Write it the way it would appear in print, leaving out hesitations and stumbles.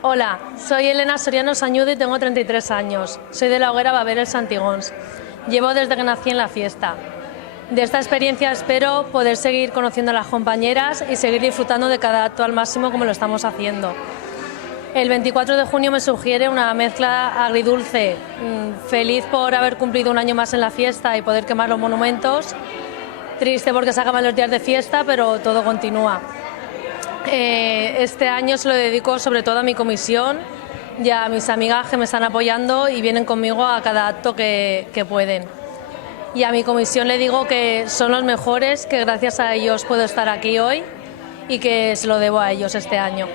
Hola, soy Elena Soriano Sañudo y tengo 33 años. Soy de la Hoguera Babel el Santigons. Llevo desde que nací en la fiesta. De esta experiencia espero poder seguir conociendo a las compañeras y seguir disfrutando de cada acto al máximo como lo estamos haciendo. El 24 de junio me sugiere una mezcla agridulce, feliz por haber cumplido un año más en la fiesta y poder quemar los monumentos, triste porque se acaban los días de fiesta, pero todo continúa. Este año se lo dedico sobre todo a mi comisión y a mis amigas que me están apoyando y vienen conmigo a cada acto que pueden. Y a mi comisión le digo que son los mejores, que gracias a ellos puedo estar aquí hoy y que se lo debo a ellos este año.